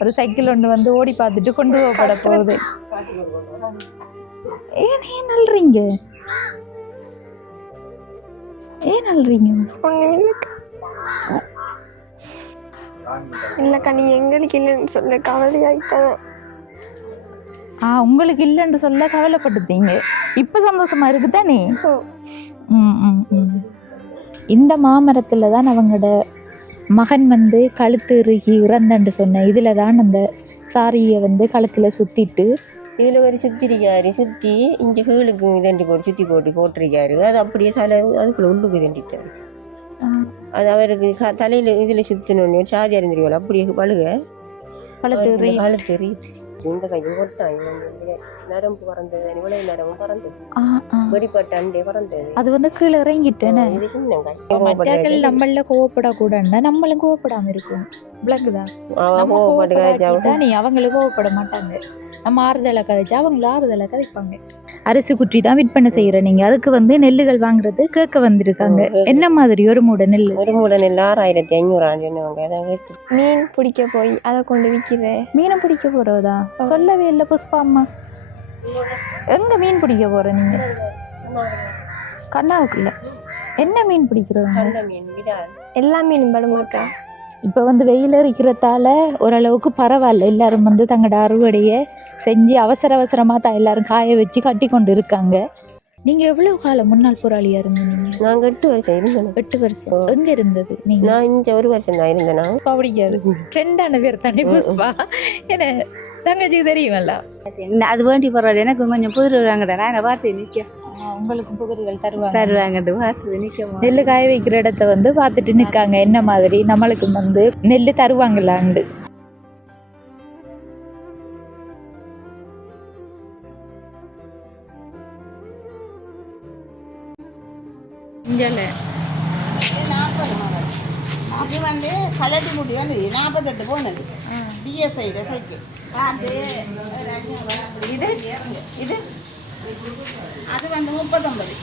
ஒரு சைக்கிள் ஒன்று வந்து ஓடி பார்த்துட்டு கொண்டு போகப்பட போகுது. ஏன் அல்றீங்க? ஏன் அல்றீங்க? இல்லக்கா நீ எங்களுக்கு இல்லைன்னு சொல்ல கவலையாயிட்டேன். உங்களுக்கு இல்லைன்னு சொல்ல கவலைப்பட்டுட்டீங்க. இப்ப சந்தோஷமா இருக்குதானே? இந்த மாமரத்துல தான் அவங்களோட மகன் வந்து கழுத்து இறுகி இறந்தன்னு சொன்னேன். இதுல தான் அந்த சாரியை வந்து கழுத்துல சுத்திட்டு இதில் ஒரு சுற்றிருக்காரு, சுற்றி இஞ்சி கீழுக்கு 2 போட்டு சுற்றி போட்டிருக்காரு. அது அப்படியே தலை அதுக்குள்ள உள்ளுக்கு தண்டிட்டாரு. அது அவருக்கு தலையில் இதில் சுற்றினோடனே ஒரு சாதி அறிஞ்சிருக்கோம். அப்படியே பழுக கழுத்து இந்த கையும் போட்டாங்க. நரம்பு பறந்தது, இவ்வளவு நரம்பு பறந்தது, வெடிப்பட்ட அண்டே பறந்தது. அது வந்து கீழே இறங்கிட்டேன்னு மற்றாக்கள் நம்மள கோவப்படக்கூடாதுன்னா நம்மளும் கோவப்படாம இருக்கும். விளக்குதா? நீ அவங்களுக்கு கோவப்பட மாட்டாங்க. நம்ம ஆறுதலை கதைச்சா அவங்கள ஆறுதலை கதைப்பாங்க. அரிசி குற்றி தான் விற்பனை செய்யற நீங்க. அதுக்கு வந்து நெல்லுகள் வாங்குறது கேட்க வந்திருக்காங்க. என்ன மாதிரி ஒரு மூட நெல்? 6500 மீன் பிடிக்க போய் அதை கொண்டு விற்கிது. மீனை பிடிக்க போறதா சொல்லவே இல்லை புஷ்பா அம்மா. எங்க மீன் பிடிக்க போற நீங்க? கண்ணாவுக்குள்ள என்ன மீன் பிடிக்கிறது? எல்லா மீனும் படுமாக்கா. இப்போ வந்து வெயில் இருக்கிறதால ஓரளவுக்கு பரவாயில்ல. எல்லாரும் வந்து தங்களோட அறுவடையை செஞ்சு அவசரமாக தான் எல்லாரும் காய வச்சு கட்டி கொண்டு இருக்காங்க. நீங்கள் எவ்வளோ காலம் முன்னாள் போராளியாக இருந்தீங்க? நாங்கள் 8 வருஷம் இருந்தோம். 8 வருஷம் எங்கே இருந்தது நீங்கள்? நான் இந்த 1 வருஷம் தான் இருந்தேன். அப்படியாது ட்ரெண்டான பேர் தானே புஷ்பா. என்ன தங்கச்சிக்கு தெரியுமல்ல? அது வேண்டி பரவாயில்ல. எனக்கு கொஞ்சம் புதிர்வாங்கடா. நான் பார்த்து நிற்க உங்களுக்கு புதிர்கள் தருவாங்கட்டு பார்த்து நிற்க. நெல் காய வைக்கிற இடத்த வந்து பார்த்துட்டு நிற்காங்க. என்ன மாதிரி நம்மளுக்கு வந்து நெல் தருவாங்களாண்டு. இது வந்து கலட்டி முடி வந்து 48 போனது டிஎஸ்ஐ சைக்கிள். இது இது அது வந்து 39.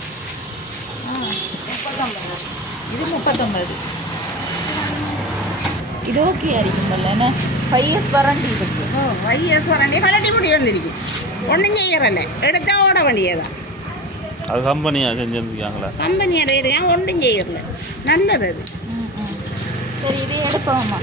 இது 39. இது ஓகே ஆയിരിക്കുമല്ലോ. 5 இயர்ஸ் வாரண்டி இருக்கு. 5 இயர்ஸ் வாரண்டி கலட்டி முடி வந்திருக்கு. ஒன்றும் செய்யறல்ல, எடுத்தா ஓட வேண்டியதான். அது கம்பெனியாக செஞ்சுருக்காங்களா? கம்பெனியில் இருக்கேன், ஒன்றும் செய்யறல. நல்லது அது. சரி இதை எடுப்போம்மா.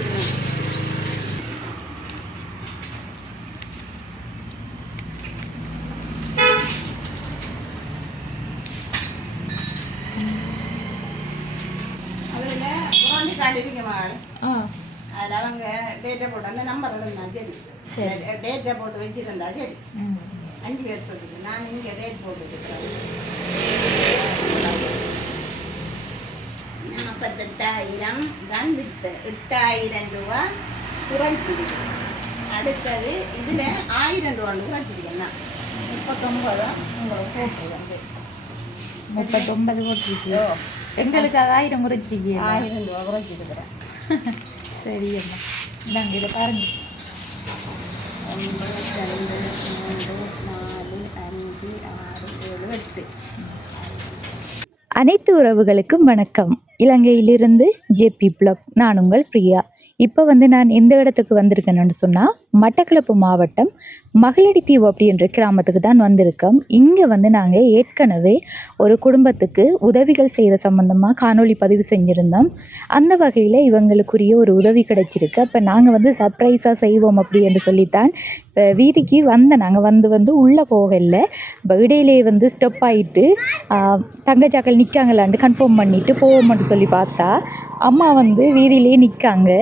அதில் அவங்க டேட்டா போட்டு அந்த நம்பர் இருந்தால் சரி, டேட்டா போட்டு வச்சுருந்தா சரி. 5 வருஷத்துக்கு நான் இங்கே டேட் போட்டுருக்கிறேன். 48,000 தான் விற்று 8,000 ரூபா குறைச்சிருக்கு. அடுத்தது இதில் 1000 ரூபான்னு குறைச்சிருக்கேன். 39 உங்களுக்கு போட்டுருக்கேன். 39 போட்டிருக்கீங்க. எங்களுக்கு 1000 குறைச்சிருக்கீங்க. 1000 ரூபா குறைச்சிருக்கிறேன். சரி அம்மா இந்தாங்க இதை பாருங்க. 1 2 3 4 5 6 7 8. அனைத்து உறவுகளுக்கும் வணக்கம். இலங்கையிலிருந்து ஜேபி பிளாக். நான் உங்கள் பிரியா. இப்போ வந்து நான் எந்த இடத்துக்கு வந்திருக்கேன்னு சொன்னால் மட்டக்களப்பு மாவட்டம் மகளடித்தீவு அப்படின்ற கிராமத்துக்கு தான் வந்திருக்கோம். இங்கே வந்து நாங்கள் ஏற்கனவே ஒரு குடும்பத்துக்கு உதவிகள் செய்கிற சம்மந்தமாக காணொளி பதிவு செஞ்சுருந்தோம். அந்த வகையில் இவங்களுக்குரிய ஒரு உதவி கிடைச்சிருக்கு. அப்போ நாங்கள் வந்து சர்ப்ரைஸாக செய்வோம் அப்படி என்று சொல்லித்தான் இப்போ வீதிக்கு நாங்கள் வந்து உள்ளே போகலை. இப்போ இடையிலேயே வந்து ஸ்டெப் ஆகிட்டு தங்கச்சாக்கள் நிற்காங்களான்னு கன்ஃபார்ம் பண்ணிவிட்டு போவோம்னு சொல்லி பார்த்தா அம்மா வந்து வீதியிலே நிற்காங்க.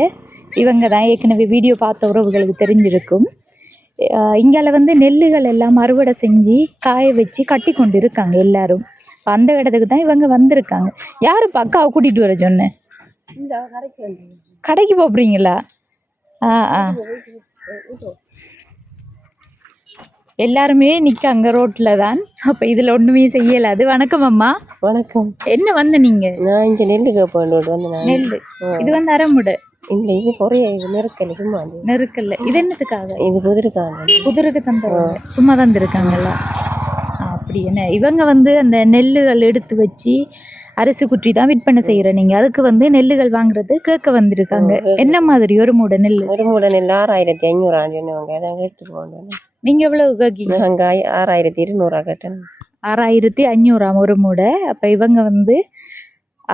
இவங்க தான் ஏற்கனவே வீடியோ பார்த்த உறவுகளுக்கு தெரிஞ்சிருக்கும். இங்கால வந்து நெல்லுகள் எல்லாம் அறுவடை செஞ்சு காய வச்சு கட்டி கொண்டு இருக்காங்க எல்லாரும். அந்த இடத்துக்கு தான் இவங்க வந்திருக்காங்க. யாரு அக்காவை கூட்டிகிட்டு வர சொன்னேன்? கடைக்கு போகிறீங்களா? எல்லாருமே நிற்காங்க ரோட்டில் தான். அப்போ இதில் ஒன்றுமே செய்யலாது. வணக்கம் அம்மா. வணக்கம். என்ன வந்து நீங்கள்? நான் இங்கே நெல் கேட்பேன் வந்து. நெல் இது வந்து அரைமுடை இல்லை, இது குறைய நெருக்கல். சும்மா நெருக்கல்ல. இது என்னத்துக்காக? இது புதிருக்காங்க. புதிருக்கு தந்தவங்க சும்மா தந்துருக்காங்கல்ல. அப்படி என்ன இவங்க வந்து அந்த நெல்லுகள் எடுத்து வச்சு அரிசி குற்றி தான் விற்பனை செய்யற நீங்க, அதுக்கு வந்து நெல்லுகள் வாங்குறது கேட்க வந்திருக்காங்க. என்ன மாதிரி ஒரு மூட நெல்? ஒரு மூட நெல் 6500 சொன்னவங்க, அதாங்க எடுத்துட்டு போனோம். நீங்க எவ்வளவு கேக்கீங்க? நாங்க 6200 கேட்டேன். 6500 ஒரு மூடை. அப்ப இவங்க வந்து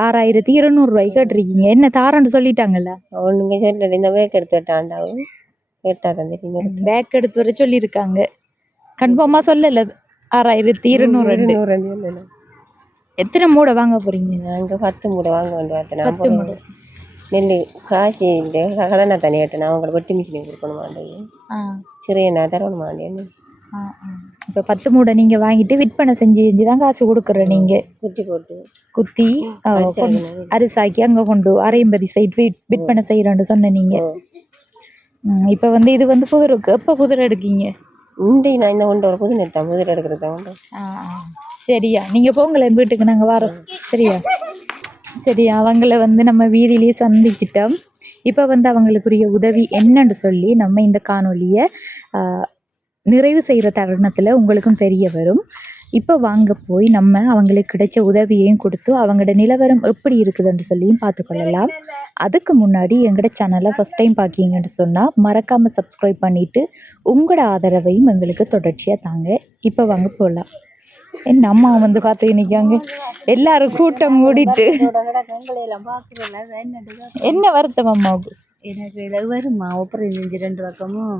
6200 ரூபாய்க்கு கேட்டிருக்கீங்க. என்ன தாரன்னு சொல்லிட்டாங்கல்ல? ஒண்ணுங்க சொல்லல, இந்த பேக் எடுத்துட்டாண்டாவும் கேட்டா தான் தெரியும். பேக் எடுத்து வர சொல்லியிருக்காங்க. கன்ஃபார்மா சொல்லல 6200. எத்தனை மூடை வாங்க போறீங்க? நாங்க 10 மூடை வாங்க வேண்டிய 10 மூடை. நெல் காசு இந்த கடனை தண்ணி ஏட்டேன், அவங்கள வெட்டு மிஷின் கொடுக்கணுமாண்டது, சிறியனா தரணுமாண்டேன்னு. இப்போ 10 மூடை நீங்க வாங்கிட்டு விற்பனை செஞ்சு தான் காசு கொடுக்குற நீங்க. குட்டி போட்டு குத்தி அரிசாக்கி அங்க கொண்டு அரையம்பதி சைட் விற்பனை செய்யறேன்னு சொன்ன நீங்க. இப்போ வந்து இது வந்து புதிருக்கு. எப்போ புதிர் எடுக்கீங்க? நான் இந்த ஒன்றரை புதிர் எடுத்தேன், புதிர் எடுக்கிறத. சரியா, நீங்க போங்களேன் வீட்டுக்கு, நாங்க வரோம். சரியா, அவங்கள வந்து நம்ம வீதியிலேயே சந்திச்சிட்டோம். இப்போ வந்து அவங்களுக்குரிய உதவி என்னன்னு சொல்லி நம்ம இந்த காணொலியை நிறைவு செய்கிற தருணத்தில் உங்களுக்கும் தெரிய வரும். இப்போ வாங்க போய் நம்ம அவங்களுக்கு கிடைச்ச உதவியையும் கொடுத்து அவங்களோட நிலவரம் எப்படி இருக்குதுன்னு சொல்லியும் பார்த்துக்கொள்ளலாம். அதுக்கு முன்னாடி எங்களோட சேனலை ஃபஸ்ட் டைம் பார்க்கிங்கன்னு சொன்னால் மறக்காமல் சப்ஸ்கிரைப் பண்ணிவிட்டு உங்களோட ஆதரவையும் எங்களுக்கு தொடர்ச்சியாக தாங்க. இப்போ வாங்க போகலாம். என் அம்மா வந்து பார்த்து நிற்காங்க, எல்லாரும் கூட்டம் கூடிட்டு. என்ன வருத்தம் அம்மாவுக்கு? எனக்கு இதில் வருமா அப்புறம் இந்த 2 பக்கமும்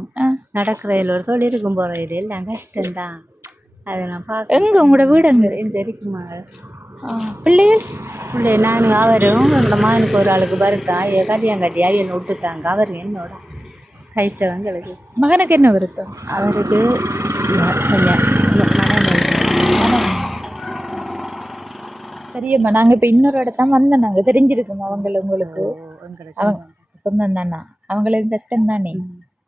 நடக்கிறதில் ஒரு தொழில் இருக்கும் போகிறதில் எல்லாம் கஷ்டம்தான். அதை நான் பார்க்க. எங்கே உங்களோட வீடு? அங்கே இந்த இருக்குமா பிள்ளை நானும் அவரும் எங்களோட மகனுக்கு ஒரு ஆளுக்கு வருத்தான் கல்யாணம் கட்டி என்னை விட்டுத்தாங்க. அவர் என்னோட கைச்சவங்களுக்கு. மகனுக்கு என்ன வருத்தம்? அவருக்கு சரியம்மா, நாங்கள் இப்போ இன்னொரு இடத்தான் வந்தோம். நாங்கள் தெரிஞ்சிருக்கோம் அவங்கள. உங்களுக்கு அவங்க சொந்தம் தானா? அவங்களுக்கு கஷ்டம் தானே?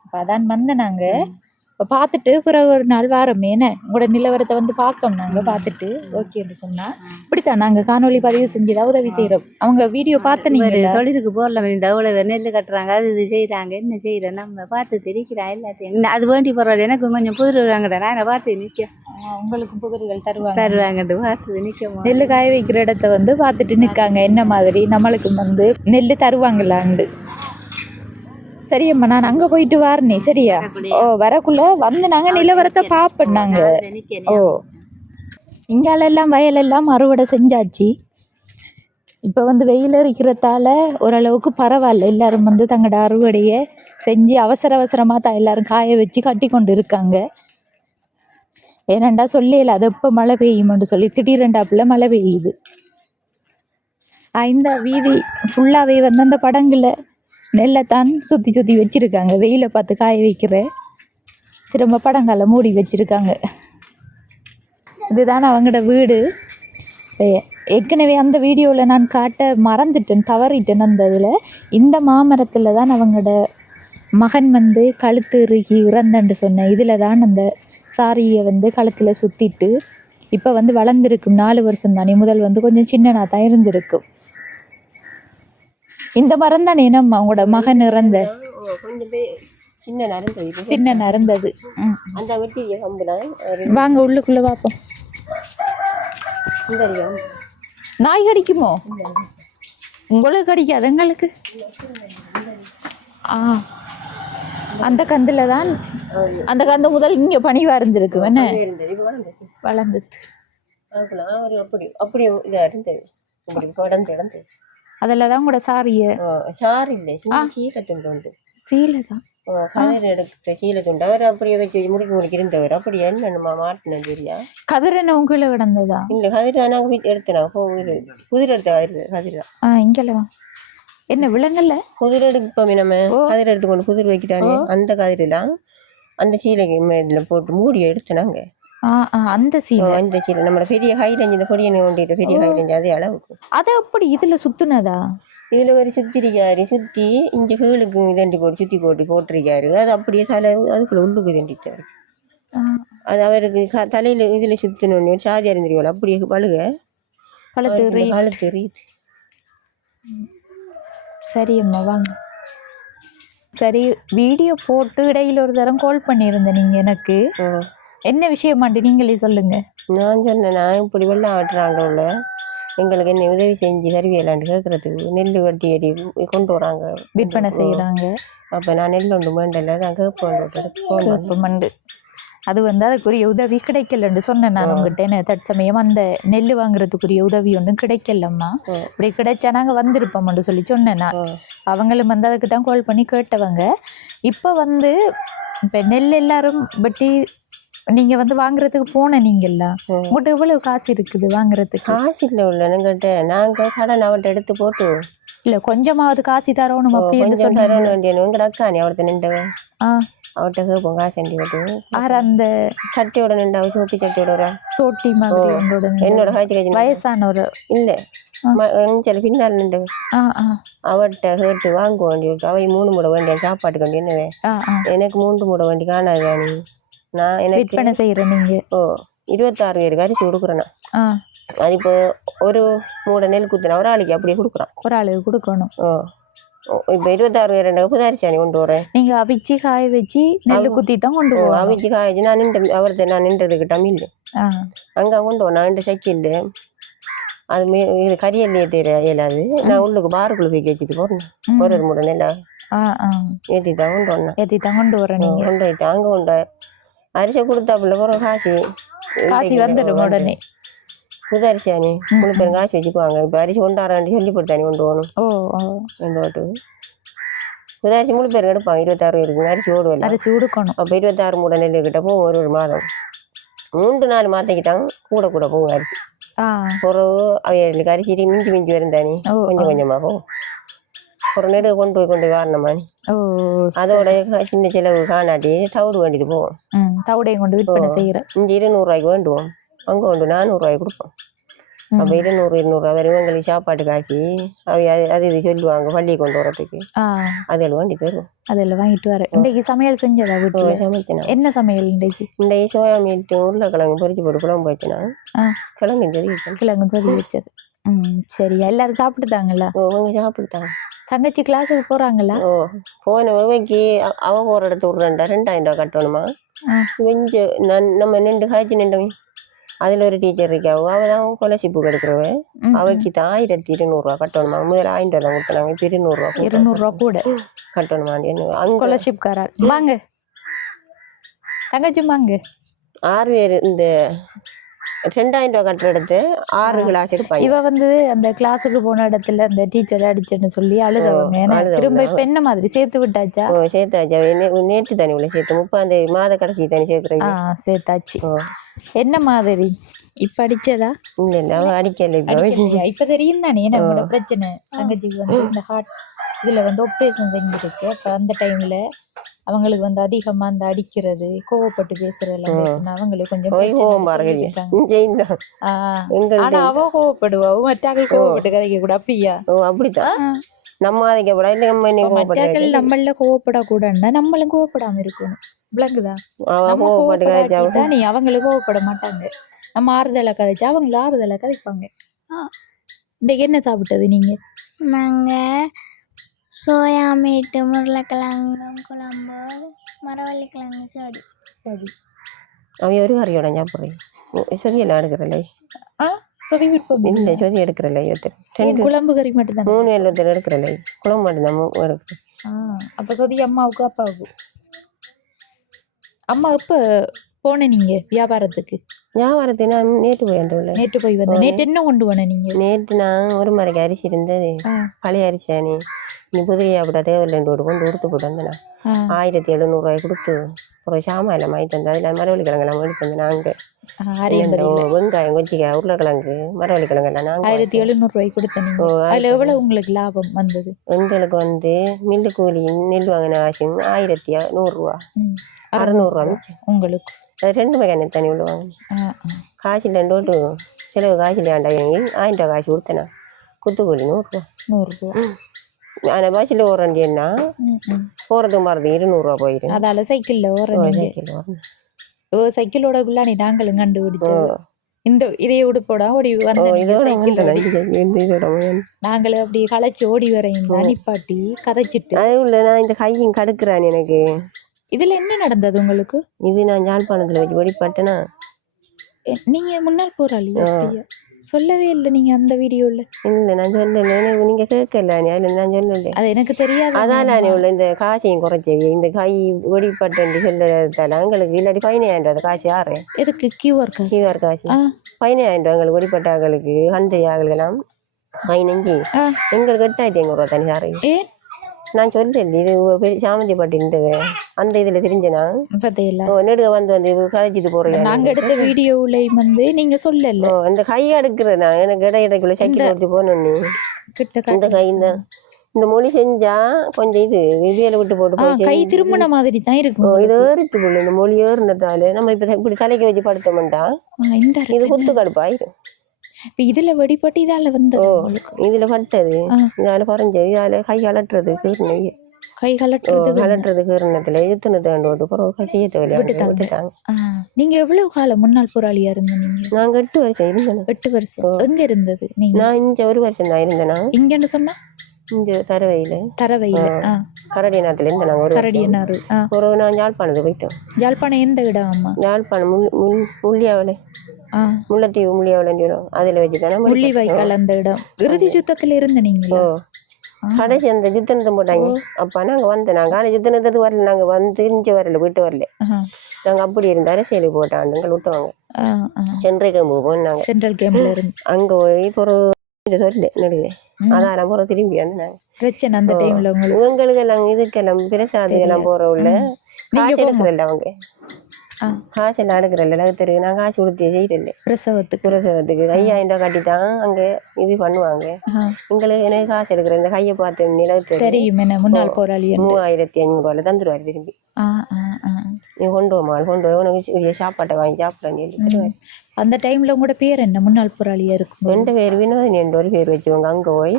இப்போ அதான் வந்தோம் நாங்கள். இப்போ பார்த்துட்டு பிறகு ஒரு நாள் வாரமே என்ன உங்களோட நிலவரத்தை வந்து பார்க்கணும். நாங்கள் பார்த்துட்டு ஓகேன்னு சொன்னால் இப்படித்தான் நாங்கள் காணொலி பதிவு செஞ்சுதான் உதவி செய்கிறோம். அவங்க வீடியோ பார்த்து நீங்கள் தொழிலுக்கு போடலாம். இந்த அவ்வளோ நெல் கட்டுறாங்க, அது இது செய்கிறாங்க, என்ன செய்கிறேன் நம்ம பார்த்து தெரிவிக்கிறேன் எல்லாத்தையும். அது வேண்டி பரவாயில்ல, எனக்கு கொஞ்சம் புதிர் வாங்கடா, நான் பார்த்து நிற்க. உங்களுக்கு புதிர்கள் தருவாங்கட்டு பார்த்து நிற்க. நெல் காய வைக்கிற இடத்த வந்து பார்த்துட்டு நிற்காங்க. என்ன மாதிரி நம்மளுக்கு வந்து நெல் தருவாங்களாண்டு. சரியம்மா, நான் அங்கே போயிட்டு வரனே. சரியா? வரக்குள்ள வந்து நாங்கள் நிலவரத்தை பார்ப்போம். நாங்கள் இங்காலெல்லாம் வயலெல்லாம் அறுவடை செஞ்சாச்சு. இப்போ வந்து வெயில் இருக்கிறதால ஓரளவுக்கு பரவாயில்ல. எல்லாரும் வந்து தங்களோட அறுவடையை செஞ்சு அவசரமாக தான் எல்லாரும் காய வச்சு கட்டி கொண்டு இருக்காங்க. ஏனண்டா சொல்லல அது எப்போ மழை பெய்யுமென்று சொல்லி திடீரெண்டாப்புல மழை பெய்யுது. இந்த வீதி ஃபுல்லாகவே வந்து அந்த படங்குல நெல்லைத்தான் சுற்றி வச்சுருக்காங்க. வெயிலை பார்த்து காய வைக்கிற திரும்ப படங்கால மூடி வச்சுருக்காங்க. இதுதான் அவங்களோட வீடு. ஏற்கனவே அந்த வீடியோவில் நான் காட்ட மறந்துட்டேன், தவறிட்டேன். அந்த இதில் இந்த மாமரத்தில் தான் அவங்களோட மகன் வந்து கழுத்து இறுகி இறந்தன்னு சொன்னேன். இதில் தான் அந்த சாரியை வந்து கழுத்தில் சுற்றிட்டு இப்போ வந்து வளர்ந்துருக்கும். 4 வருஷம் தானே, முதல் வந்து கொஞ்சம் சின்னனாக தான் இருந்திருக்கும். இந்த மரம் தானே நம்ம உங்களோட மகன் இறந்த சின்ன நரந்தது. வாங்க உள்ளுக்குள்ள பார்ப்போம். நாய் கடிக்குமோ? உங்களுக்கு கடிக்காது, எங்களுக்கு. அந்த கந்தில் தான், அந்த கந்து முதல் இங்கே பணிவாக இருந்திருக்கு. என்ன வளர்ந்தது அதில் தான் கூட சாரியை சீலை தான் கதிர் எடுத்த சீலை துண்டு அவர் அப்படியே வச்சு முடிக்கு இருந்தவர். அப்படி என்னமா மாட்டினது இல்லையா? கதிர் என்ன உங்களை கிடந்ததா? இல்லை, கதிர் நாங்கள் வீட்டு எடுத்தோம். குதிரை எடுத்த கதிர் தான் இங்கெல்லாம் என்ன விலங்கல்ல குதிரை எடுப்போமே நம்ம. கதிர் எடுத்துக்கொண்டு குதிரை வைக்கிறாங்க. அந்த கதிரெல்லாம் அந்த சீலைக்கு மேல போட்டு மூடி எடுத்தனாங்க. அந்த சீலை நம்மளோட பெரிய ஹைரஞ்சி, இந்த பொடியை நோண்டிட்டு பெரிய ஹைரஞ்சி அதே அளவுக்கு. அதை அப்படி இதில் சுற்றுனதா? இதில் ஒரு சுத்திரிக்காரு சுற்றி இஞ்சி கீழுக்கு 2 போட்டு சுற்றி போட்டிருக்காரு. அது அப்படியே தலை அதுக்குள்ள உள்ளுக்கு தண்டிட்டாரு. அது அவருக்கு தலையில் இதில் சுற்றினோன்னு ஒரு சாதியார் தெரியும், அப்படியே பழுக கழுத்து எரியுது. சரி அம்மா வாங்க. சரி, வீடியோ போட்டு இடையில ஒரு தரம் கால் பண்ணியிருந்தேன் நீங்கள் எனக்கு. என்ன விஷயமாண்டி நீங்களே சொல்லுங்க. நான் சொன்னேன், நான் இப்படி வெள்ளம் ஆட்டுறாங்க. எங்களுக்கு என்ன உதவி செஞ்சு தருவியலான்னு கேட்கறதுக்கு நெல் வட்டி அடி கொண்டு வராங்க விற்பனை செய்கிறாங்க. அப்போ நான் நெல் ஒன்று வேண்டல நான் கேட்பேன் மண்டு அது வந்து அதுக்குரிய உதவி கிடைக்கலன்னு சொன்னேன் நான் உங்ககிட்ட. என்ன தற்சமயம் அந்த நெல் வாங்குறதுக்குரிய உதவி ஒன்றும் கிடைக்கலம்மா, இப்படி கிடைச்சா நாங்கள் வந்திருப்போம்னு சொல்லி சொன்னேன் நான். அவங்களும் வந்து அதுக்கு தான் கால் பண்ணி கேட்டவங்க. இப்போ வந்து இப்போ நெல் எல்லாரும் பட்டி நீங்கள் வந்து வாங்குறதுக்கு போன நீங்கள்ல உங்கள்கிட்ட எவ்வளவு காசு இருக்குது வாங்குறதுக்கு? காசு இல்லை உள்ள கேட்டேன் நாங்கள் கடன் அவர்கிட்ட எடுத்து போட்டு இல்லை கொஞ்சமாவது காசு தரணும் அப்படி கொஞ்சம் தர வேண்டிய எங்கள் அக்கானி அவர்கிட்ட நின்றவன் அவர்கிட்ட கேட்போம் காசு அண்டி போட்டு. அந்த சட்டையோட நின்றாவ சோப்பி சட்டையோட ஒரு சோட்டி மாதிரி என்னோட காய்ச்சி காய்ச்சி வயசானவர் இல்லை சில பின்னால் நின்றவன் அவர்கிட்ட கேட்டு வாங்க வேண்டி அவை 3 மூட வேண்டிய சாப்பாட்டுக்கு வேண்டி என்னவே எனக்கு 3 மூட வேண்டி காணாது நீ நான் எனக்கு விற்பனை செய்கிறேன் நீங்கள். 26 பேருக்கு அரிசி கொடுக்குறேண்ணா. அது இப்போ ஒரு மூடை நெல் குத்துனா ஒரு ஆளுக்கு அப்படியே கொடுக்குறான். ஒரு ஆளுக்கு கொடுக்கணும். இப்போ 26 பேர் புது அரிசி அணி கொண்டு வரேன். நீங்கள் அவிச்சு காய வச்சு நெல் குத்தி தான் கொண்டு போவோம். அவிச்சு காய வச்சு நான் நின்று அவர்கிட்ட நான் நின்றதுக்கு தமிழ் அங்கே கொண்டு போனேன். நான் 2 சைக்கிள் அது இது கரியல்லையே தெரிய இயலாது. நான் உள்ளுக்கு பாருக்குள்ள தூக்கி வச்சுட்டு போறேன். ஒரு மூடை நெல்லை ஏற்றி தான் கொண்டு வந்தேன். ஏற்றி தான் கொண்டு வரேன். நீங்கள் கொண்டு போயிட்டு அங்கே கொண்டு அரிசி கொடுத்தாப்புல போகிற காசு வந்துடும் உடனே. புது அரிசி அணி 3 பேரும் காசு வச்சுக்குவாங்க. இப்போ அரிசி கொண்டாடாண்டி சொல்லி போட்டு அணி கொண்டு போகணும். கொண்டு போட்டு புது அரிசி 3 பேருக்கு எடுப்பாங்க. 26 பேருக்கு அரிசி ஓடுவல அரிசி கொடுக்கணும். அப்போ 26 மூடை நெல் கிட்ட போகும். ஒரு மாதம் 3-4 மாற்றிக்கிட்டாங்க. கூட கூட போகும் அரிசி. ஒரு அவைகளுக்கு அரிசி மிஞ்சி மிஞ்சி வருந்தானே கொஞ்சம் கொஞ்சமாக போகும். ஒரு நெடு கொண்டு போய் வரணுமா நீ அதோட சின்ன செலவு காணாட்டி தவிடு வேண்டிட்டு போவோம். தவிடையும் கொண்டு விற்பனை செய்கிறேன். இங்கே 200 ரூபாய்க்கு வேண்டுவோம். அங்கே கொண்டு 400 ரூபாய்க்கு கொடுப்போம். அப்போ 200 வரும். எங்களுக்கு சாப்பாட்டு காசு அவை அது இது சொல்லுவாங்க பள்ளியை கொண்டு வரதுக்கு. அதில் வேண்டி தருவோம். அதில் வாங்கிட்டு வரேன். இன்றைக்கு சமையல் செஞ்சதா வீட்டில்? சமைச்சேன். என்ன சமையல் இன்றைக்கு? இன்றைக்கு சோயா மீட்டு உருளைக்கிழங்கு பொரிச்சு போட்டு குழம்பு வச்சுனா கிழங்கு சொல்லி வச்சேன். கிழங்கு சொல்லி வச்சது. சரியா எல்லாரும் சாப்பிட்டுட்டாங்களா? அவங்க சாப்பிட்டுட்டாங்க. தங்கச்சி கிளாஸுக்கு போகிறாங்களா? போன வைக்கு அவ போகிற இடத்து விட்றேன்டா 2000 ரூபா கட்டணுமா? கொஞ்சம் நம்ம நின்று காய்ச்சி நின்றவன் அதில் ஒரு டீச்சர் இருக்காவோ அவள் தான் ஸ்காலர்ஷிப்புக்கு எடுக்கிறவன். அவைக்கு தான் 1200 ரூபா கட்டணுமா? முதல்ல 1000 ரூபா கொடுத்தாங்க. இப்போ 200 ரூபா கூட கட்டணுமான்னு ஸ்காலர்ஷிப் காரா வாங்க தங்கச்சி வாங்க. 6 பேர் இந்த 2000 ரூபா கட்டுற இடத்து 6 கிளாஸ் எடுப்பாங்க. இவ வந்து அந்த கிளாஸுக்கு போன இடத்துல அந்த டீச்சர் அடிச்சேன்னு சொல்லி அழுதவங்க. திரும்ப இப்ப என்ன மாதிரி சேர்த்து விட்டாச்சா? சேர்த்தாச்சா? நேற்று தானே உள்ள சேர்த்து 30 மாத கடைசி தானே சேர்க்குறீங்க? சேர்த்தாச்சு. என்ன மாதிரி இப்ப அடிச்சதா? இல்ல இல்ல அவ அடிக்கல. இப்ப தெரியும் தானே என்னோட பிரச்சனை. தங்கச்சிக்கு வந்து இந்த ஹார்ட் இதுல வந்து ஆப்ரேஷன் செஞ்சிருக்கு. அப்ப அந்த டைம்ல அவங்களுக்கு வந்து அதிகமா அந்த அடிக்கிறது கோவப்பட்டு பேசுறதெல்லாம் பேசுனா அவங்களுக்கு கொஞ்சம் ஆனா அவ கோவப்படுவா மற்றாக்கள் கோவப்பட்டு கதைக்க கூட. அப்படியா? அப்படித்தான் நம்ம மற்றாக்கள் நம்மள கோவப்படக்கூடாதுன்னா நம்மளும் கோவப்படாம இருக்கணும். விளங்குதா? நீ அவங்களுக்கு கோவப்பட மாட்டாங்க. நம்ம ஆறுதலை கதைச்சா அவங்களும் ஆறுதலை கதைப்பாங்க. இன்னைக்கு என்ன சாப்பிட்டது நீங்க? நாங்க சோயா மீட்டு உருளைக்கிழங்கு குழம்பு மரவள்ளிக்கிழங்கு சரி சரி. அவன் ஒரு கறியோட சாப்பிட்றேன். சொதியெல்லாம் எடுக்கிறல்ல? சொதி விற்போம் இல்லை சொதி எடுக்கிறல்ல? குழம்பு கறி மட்டும் தான். 3 எழுபத்தேழு எடுக்கிறல்ல? குழம்பு மட்டும்தான் எடுக்கிறேன். அப்போ சொதி அம்மாவுக்கு அப்பாவுக்கு. அம்மா எப்போ போன நீங்க வியாபாரத்துக்கு? வியாபாரத்துக்கு நான் நேற்று போய் வந்தேன். நேற்று போய் வந்தேன். நேற்று என்ன கொண்டு போனேன் நீங்க? நேற்று நான் ஒரு மறைக்கு அரிசி இருந்தது பழைய அரிசியானி நீ புதிய அப்படா தேவையில்லைன்னு கொண்டு கொடுத்து போட்டு வந்தேன். 1700 ரூபாய் கொடுத்து ஒரு சாமான் எல்லாம் வாங்கிட்டு வந்தேன். அதில் மரவள்ளிக்கிழங்கெல்லாம் எடுத்து வந்தேன். நாங்கள் வெங்காயம் கொச்சிக்காய் உருளைக்கிழங்கு மரவள்ளிக்கிழங்கெல்லாம் நாங்கள் 1700 ரூபாய்க்கு கொடுத்தேன். அதில் எவ்வளோ உங்களுக்கு லாபம் வந்தது? எங்களுக்கு வந்து மில்லு கூலி நெல் வாங்கின காசு 1100 ரூபா 600 ரூபா மிச்சம் உங்களுக்கு. அது 2 வகையான தண்ணி உள்ள வாங்கினேன். காசில் 2 செலவு காசில் ஆண்டா வாங்கி 1000 ரூபா காசு கொடுத்தேனா குத்துக்கூலி 100 ரூபா. ஆனால் பஸ்ஸில் ஓரண்டியன்னா போகிறதும் வரது 200 ரூபா போயிடும். அதால சைக்கிளில் சைக்கிளோட குள்ளாடி நாங்களும் கண்டுபிடிச்சது. இந்த இதைய உடுப்போட ஓடி வந்து நாங்களும் அப்படி களைச்சி ஓடி வரையும் நிப்பாட்டி கதைச்சிட்டு அது உள்ள நான் இந்த கையும் கடுக்குறான் எனக்கு. இதுல என்ன நடந்தது உங்களுக்கு? இது நான் யாழ்ப்பாணத்துல வச்சு வழிபட்டேனா. நீங்க முன்னால் போறாளி சொல்லவே இல்லை நீங்க அந்த வீடியோல. இல்லை நான் சொல்லலை, நீங்கள் கேட்கல அதில் நான் சொல்லலை. அது எனக்கு தெரியாது. அதான் நான் உள்ள இந்த காசையும் குறைச்சவி, இந்த கை வெடிப்பட்டு சொல்லுறதால எங்களுக்கு இல்லாட்டி 15,000 ரூபா காசு யாரு எதுக்கு QR காசு? கியூஆர் காசு 15,000 ரூபா எங்களுக்கு வெடிப்பட்டாங்களுக்கு கண்டு ஆகலாம் 15 எங்களுக்கு 8,500 ரூபா தனி சாரு. ஏன் நான் சொல்றேன் இது சாமந்தி பாட்டு அந்த இதுல தெரிஞ்சனா பார்த்தீங்களா? நெடுக வந்து கதைச்சிட்டு போறீங்க. நாங்க எடுத்த வீடியோவுலையும் வந்து நீங்க சொல்லல இந்த கையை எடுக்கிறேன் நான் எனக்கு இடைக்குள்ள சைக்கிள் ஓட்டி போனோன்னு கிட்ட இந்த கை இந்த மொழி செஞ்சா கொஞ்சம் இது விதியில விட்டு போட்டு கை திரும்பின மாதிரி தான் இருக்கும். இது ஏறிட்டு போல இந்த மொழி ஏறினதால நம்ம இப்படி தலைக்கு வச்சு படுத்தோம்டா இது குத்து கடுப்பாயிரும். இப்ப இதுல வெடிப்பட்டு இதால வந்து இதுல பட்டது இதால பறஞ்சது இதால கை அலட்டுறது கீர்னது கை கலட்டுறது கீர்னத்துல இழுத்துனது பிறகு செய்ய தேவையில்லை. நீங்க எவ்வளவு காலம் முன்னாள் போராளியா இருந்தீங்க? நாங்க 8 வருஷம் இருந்தேன். 8 வருஷம் எங்க இருந்தது நீங்க? நான் இங்க 1 வருஷம் தான் இருந்தேனா. இங்கன்னு சொன்னா இங்க தரவையில கரடியநாட்டுல இருந்தேன் நாங்க. கரடியனாறு. ஒரு நான் யாழ்ப்பாணத்துக்கு போயிட்டோம். யாழ்ப்பாணம் எந்த இடம் அம்மா? யாழ்ப்பாணம் முள்ளியாவல முல்லைத்தீவு முள்ளியாவலன்னு அதுல வச்சுதானே முள்ளிவாய்க்கால் அந்த இடம். இறுதி யுத்தத்துல இருந்த நீங்களா? கடைசி அந்த யுத்தனத்தை போட்டாங்க அப்ப நாங்க வந்தோம். நாங்க ஆனா யுத்தனத்துக்கு வரல, நாங்க வந்து இஞ்சி வரல, வீட்டு வரல. நாங்க அப்படி இருந்த அரசியலுக்கு போட்டாண்டுங்கள் விட்டுவாங்க. சென்ட்ரல் கேம்பு போனாங்க. சென்ட்ரல் கேம்ப்ல இருந்து அங்க போய் ஒரு சொல்லு நடுவே அதான் போற திரும்பி வந்து நாங்க பிரச்சனை அந்த டைம்ல உங்களுக்கு எல்லாம் இதுக்கெல்லாம் பிரசாதுக்கெல்லாம் போற உள்ள காசு எடுக்கிறல்ல அவங்க காசு எல்லாம் எடுக்கிறல்ல தெரியுது. நான் காசு கொடுத்தே செய்யறேன் பிரசவத்துக்கு 5,000 ரூபா கட்டிட்டான் அங்க இது பண்ணுவாங்க. உங்களுக்கு எனக்கு காசு எடுக்கிறேன் இந்த கையை பார்த்து நிலவு தெரியும் முன்னாள் போராளி 3,500 ரூபாயில தந்துருவாரு திரும்பி. நீ கொண்டு போமாள் கொண்டு போய் உனக்கு சாப்பாட்டை வாங்கி சாப்பிடலாம். அந்த டைம்ல உங்களோட பேர் என்ன? முன்னாள் போராளியா இருக்கும். 2 பேர் வினோதினி ஒரு பேர் வச்சுக்கோங்க. அங்க போய்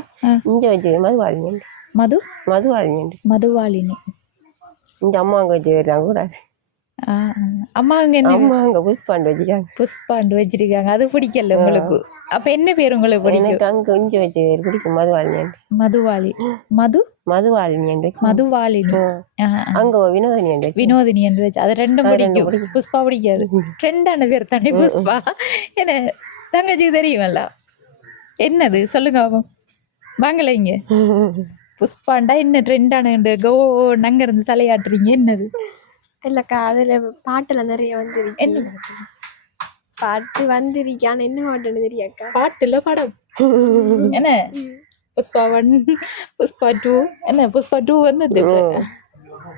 இங்க வச்சு மதுவாளினி மதுவாளினி இந்த அம்மா அங்க வச்சு வர்றாங்க கூடாது. அம்மா அங்க என்ன? அம்மா அங்க புஷ்பாண்டு வச்சிருக்காங்க. புஷ்பாண்டு வச்சிருக்காங்க. அது பிடிக்கல உங்களுக்கு? அப்ப என்ன பேர் உங்களுக்கு பிடிக்கும்? அங்க இங்க வச்சு பேர் பிடிக்கும். மதுவாளினி அங்க வினோதினி என்று வச்சு அது ரெண்டும் பிடிக்கும். புஷ்பா பிடிக்காது. ட்ரெண்டான பேர் தானே புஷ்பா. என்ன தங்கச்சி தெரியுமல்ல என்னது சொல்லுங்க வாங்கல இங்க. புஷ்பாண்டா என்ன ட்ரெண்டான கோ நங்க இருந்து தலையாட்டுறீங்க என்னது? இல்லக்கா அதுல பாட்டுல நிறைய வந்துருக்கு. என்ன பாட்டு வந்திருக்கு ஆனா என்ன பாட்டுன்னு தெரியாக்கா. பாட்டுல படம் என்ன புஷ்பா 1 புஷ்பா 2 என்ன புஷ்பா 2 வந்தது.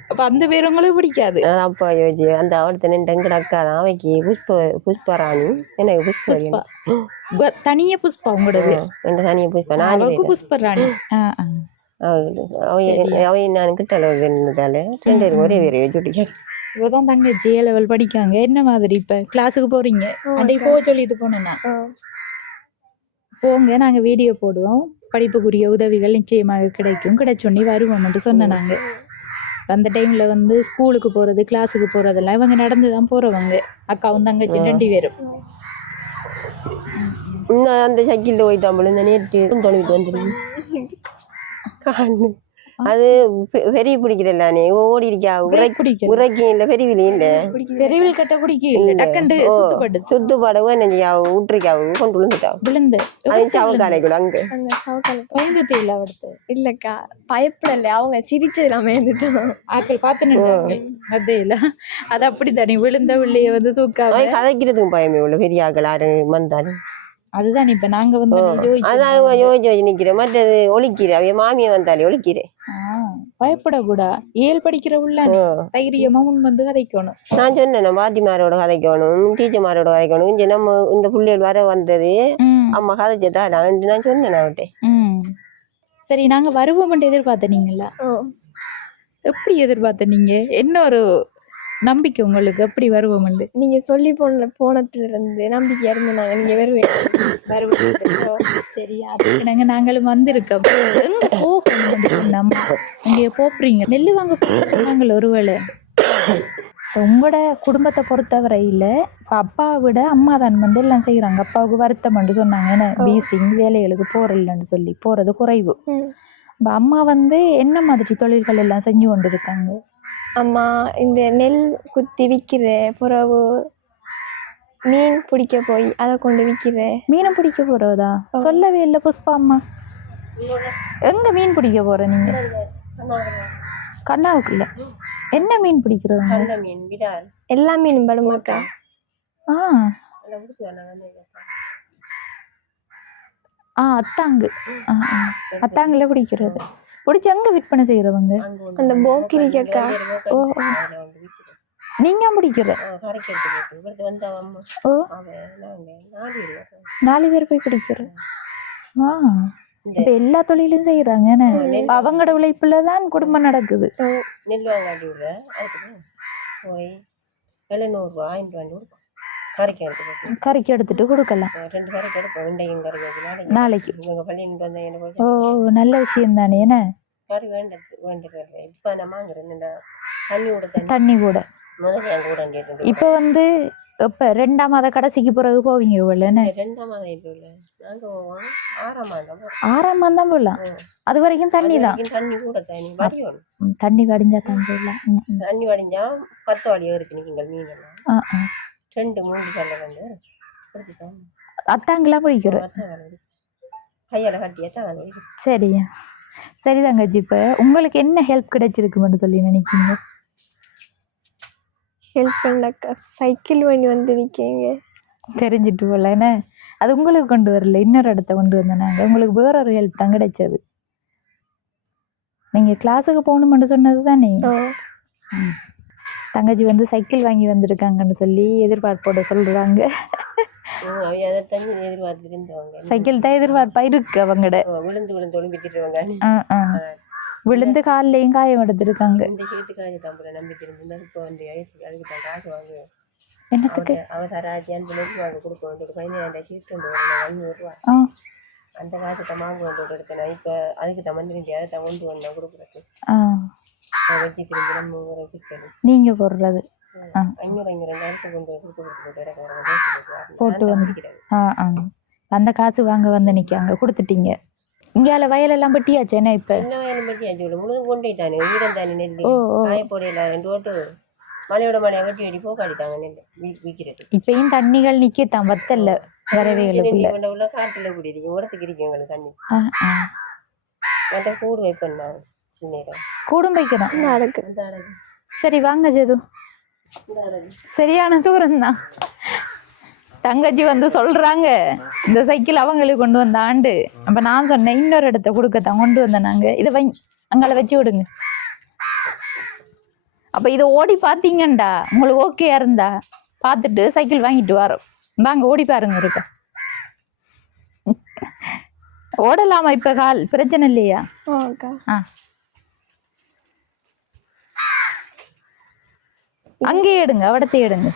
அப்ப அந்த பேர் உங்களுக்கு பிடிக்காது? அப்பா யோசி அந்த அவளுக்கு எங்கட அக்கா தான் அவைக்கு புஷ்பராணி எனக்கு புஷ்பா தனிய புஷ்பா உங்களோட பேர்? தனிய புஷ்பா நான் புஷ்பராணி. அவை நான் கிட்ட இருந்ததால 2 பேரும் ஒரே பேரை வச்சுட்டு இப்பதான் தங்கச்சி A level படிக்காங்க. என்ன மாதிரி இப்ப கிளாஸுக்கு போறீங்க? அன்றைக்கு போக சொல்லிட்டு போனேன்னா போங்க நாங்க வீடியோ போடுவோம், படிப்புக்குரிய உதவிகள் நிச்சயமாக கிடைச்சோன்னே வருவோம்னு சொன்னேன். நாங்க அந்த டைம்ல வந்து ஸ்கூலுக்கு போறது கிளாஸுக்கு போறதெல்லாம் இவங்க நடந்துதான் போறவங்க. அக்காவும் தங்கச்சி 2 பேரும். இன்னும் அந்த சைக்கிள்ல போயிட்டாமல் இந்த நேற்று தொலைவிட்டு வந்துடுங்க. அது பெரிய பிடிக்கிறல்ல நீ ஓடி இருக்கா உரைக்கும் இல்ல பெரியவிலையும் இல்ல பெரியவில் கட்ட பிடிக்கல டக்கண்டு சுத்துப்பாடவும் என்ன விட்டுருக்காவு கொண்டு விழுந்துட்டா அது சவக்காலைக்குள்ள அங்க பயங்கத்தில அவடுத்து இல்லக்கா பயப்படல அவங்க சிரிச்சது எல்லாமே இருந்துட்டோம். ஆக்கள் பார்த்து அதேல அது அப்படித்தானே விழுந்த உள்ளே வந்து தூக்காம கதைக்கிறதுக்கும் பயமே உள்ள பெரிய ஆக்கள் யாரு வந்தாலும் அதுதான் இப்ப நாங்க வந்து யோசிச்சு நிக்கிறேன். மற்றது ஒழிக்கிறேன் அவைய மாமியை வந்தாலே ஒழிக்கிறேன். பயப்படக்கூடா ஏழு படிக்கிற உள்ள தைரியமா முன் வந்து கதைக்கணும். நான் சொன்னேன் பாட்டிமாரோட கதைக்கணும் டீச்சர்மாரோட கதைக்கணும். இங்க நம்ம இந்த பிள்ளைகள் வர வந்தது அம்மா கதைச்சதா நான் சொன்னேன் அவட்டே. சரி நாங்க வருவோம் எதிர்பார்த்தனீங்களா? எப்படி எதிர்பார்த்த நீங்க? என்ன ஒரு நம்பிக்கை உங்களுக்கு எப்படி வருவோம்? நீங்க சொல்லி போனதுல இருந்து நம்பிக்கையா இருந்தாங்க நீங்க வருவீங்க. சரி அதுக்கு நாங்களும் வந்திருக்கோம். எங்க போகணும் நம்ம அங்கே போறீங்க நெல்லு வாங்க போறாங்கள ஒருவேளை. உங்களோட குடும்பத்தை பொறுத்தவரையில இப்போ அப்பாவை விட அம்மா தான் வந்து எல்லாம் செய்யறாங்க. அப்பாவுக்கு வருத்தம்னு சொன்னாங்க. ஏன்னா பீசிங் வேலைகளுக்கு போறதில்லைன்னு சொல்லி போறது குறைவு. இப்போ அம்மா வந்து என்ன மாதிரி தொழில்கள் எல்லாம் செஞ்சு கொண்டு இருக்காங்க? அம்மா இந்த நெல் குத்தி விற்கிற புறவு மீன் பிடிக்க போய் அதை கொண்டு விற்கிறேன். மீனை பிடிக்க போறதா சொல்லவே இல்லை புஷ்பா அம்மா. எங்க மீன் பிடிக்க போற நீங்க? கண்ணாவுக்குள்ள என்ன மீன் பிடிக்கிறவங்க? நல்ல மீன் விடால் எல்லா மீனும் படுமாக்கா. ஆ அத்தாங்கு. அத்தாங்குல பிடிக்கிறது. பிடிச்சி எங்க விற்பனை செய்யறவங்க? அந்த போக்கிரிக்கா. ஓ நீங்க பிடிக்கிற? ஓ 4 பேர் போய் பிடிக்கிற. இப்ப எல்லா தொழிலும் செய்யறாங்க. அவங்களோட உழைப்புலதான் குடும்பம் நடக்குது. நெல் வாங்காட்டி விடுற அதுக்கு போய் 700 ரூபா 1000 ரூபாய் கறிக்கு எடுத்து கறிக்கு எடுத்துட்டு கொடுக்கலாம். 2 கறிக்கு எடுப்போம். இன்றைக்கும் கறி வைக்கலாம் நாளைக்கு. இவங்க பள்ளிக்கு வந்த என்ன ஓ நல்ல விஷயம் தானே. என்ன கறி வேண்டிட்டு இப்ப நம்ம வாங்குறேன் இந்த தண்ணி கூட முதல்ல என் கூட இப்ப வந்து இப்ப 2ஆம் மாத கடைசிக்கு பிறகு போவீங்க இவ்வளவு? 2ஆம் மாதம் இல்லை நாங்க 6ஆம் மாதம் 6ஆம் மாதம் தான் போடலாம். அது வரைக்கும் தண்ணி தான். தண்ணி கூட தண்ணி வடியணும். தண்ணி வடிஞ்சா தான் போடலாம். தண்ணி வடிஞ்சா 10 வழி இருக்கு நீங்க மீன் எல்லாம் 2-3 கல்ல வந்து அத்தாங்கெல்லாம் பிடிக்கிறோம். கையால கட்டியா தான். சரியா சரி தங்கச்சி. இப்ப உங்களுக்கு என்ன ஹெல்ப் கிடைச்சிருக்குன்னு சொல்லி நினைக்கிறீங்க? ஹெல்ப் பண்ணக்கா சைக்கிள் வண்டி வந்திருக்கீங்க. தெரிஞ்சிட்டு போல. என்ன அது உங்களுக்கு கொண்டு வரல, இன்னொரு இடத்த கொண்டு வந்தேனாங்க. உங்களுக்கு வேற ஒரு ஹெல்ப் தான் கிடைச்சது. நீங்க கிளாஸுக்கு போகணும்னு சொன்னது தானே. தங்கச்சி வந்து சைக்கிள் வாங்கி வந்திருக்காங்கன்னு சொல்லி எதிர்பார்ப்போட சொல்றாங்க. சைக்கிள் தான் எதிர்பார்ப்பா இருக்கு அவங்கட. விழுந்து விழுந்து ஒளிம்பிட்டு விழுந்து காலையும் காயம் எடுத்திருக்காங்க. என்னத்துக்கு? அந்த காசு தமாங்க வந்து எடுக்கணும். இப்ப அதுக்கு தமந்து அதை கொண்டு வந்தா கொடுக்குறது வச்சு திரும்பி நம்ம சிக்கணும் நீங்க போடுறது 500 கொண்டு போட்டு வந்து அந்த காசு வாங்க வந்து நிக்காங்க கொடுத்துட்டீங்க. இங்கால வயலெல்லாம் பட்டியாச்சு. என்ன இப்ப என்ன வயலும் பட்டியாச்சு முழுது கொண்டுட்டானு ஈரம் தானே நெல் காயப்போடையில 2 ஓட்டு மலையோட மலையை வெட்டி வெட்டி போக்காடிட்டாங்க நெல் விற்கிறது. இப்பயும் தண்ணிகள் நிக்கத்தான் வத்தல்ல வரவைகளுக்குள்ள காட்டுல கூடி இருக்கு உரத்துக்கு இருக்கு எங்களுக்கு தண்ணி மற்ற கூடு வைப்பேன் நான் கூடும் வைக்கணும். சரி வாங்க ஜெது. சரியான தூரம் தான். தங்கச்சி வந்து சொல்றாங்க இந்த சைக்கிள் அவங்களுக்கு கொண்டு வந்த ஆண்டு. அப்ப நான் சொன்னேன் இன்னொரு இடத்த கொடுக்கத்தான் கொண்டு வந்தேன். நாங்க இதை அங்கால வச்சு விடுங்க. அப்ப இதை ஓடி பாத்தீங்கண்டா உங்களுக்கு ஓகேயா இருந்தா பார்த்துட்டு சைக்கிள் வாங்கிட்டு வரோம். வாங்க ஓடி பாருங்க. இருக்க ஓடலாமா இப்ப? கால் பிரச்சனை இல்லையா? அங்கேயே எடுங்க, அவடத்தை எடுங்க.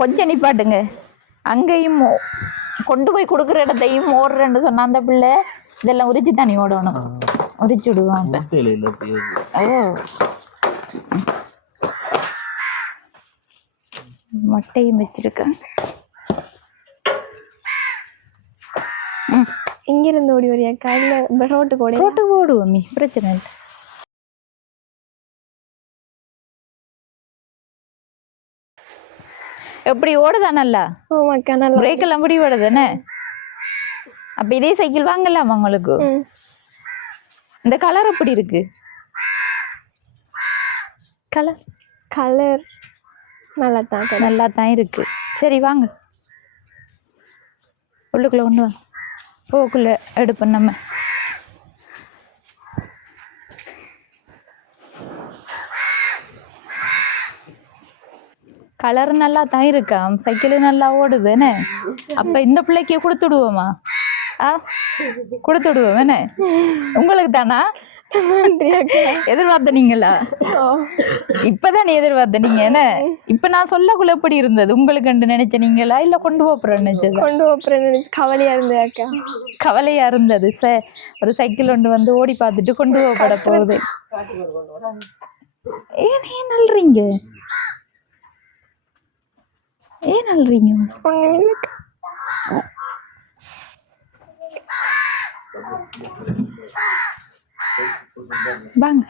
கொஞ்சம் நிப்பாட்டுங்க. அங்கேயும் கொண்டு போய் கொடுக்குற இடத்தையும் ஓடுறேன்னு சொன்ன அந்த பிள்ளை இதெல்லாம் உரிச்சு தண்ணி ஓடணும். உரிச்சு விடுவான். மட்டையும் வச்சிருக்கேன். இங்கிருந்து ஓடி வரியா? காலையில் ரோட்டுக்கு ஓடுவோம். பிரச்சனை இல்லை. எப்படி ஓடுதா? நல்லா பிரேக் எல்லாம் முடி ஓடுதானே. அப்ப இதே சைக்கிள் வாங்கலாம் உங்களுக்கு. இந்த கலர் எப்படி இருக்கு? கலர் நல்லா தான் இருக்கு. சரி வாங்க உள்ளுக்குள்ள கொண்டு வாங்க. போக்குள்ள எடுப்போம் நம்ம. கலர் நல்லா தான் இருக்கா. சைக்கிள் நல்லா ஓடுது என்ன. அப்ப இந்த பிள்ளைக்கு கொடுத்துடுவோமா? கொடுத்துடுவோம் என்ன. உங்களுக்கு தானா எதிர்பார்த்த நீங்களா? இப்பதானே எதிர்பார்த்த நீங்க என்ன. இப்ப நான் சொல்லக்குள்ள எப்படி இருந்தது உங்களுக்கு நினைச்ச நீங்களா இல்ல கொண்டு போறேன்னு நினைச்சது? கொண்டு போறேன்னு நினைச்சு கவலையா இருந்தது அக்கா. கவலையா இருந்தது. ஒரு சைக்கிள் ஒன்று வந்து ஓடி பார்த்துட்டு கொண்டு போகப்பட போகுது. ஏன் நல்றீங்க? ஏன் நல்றீங்க? வாங்க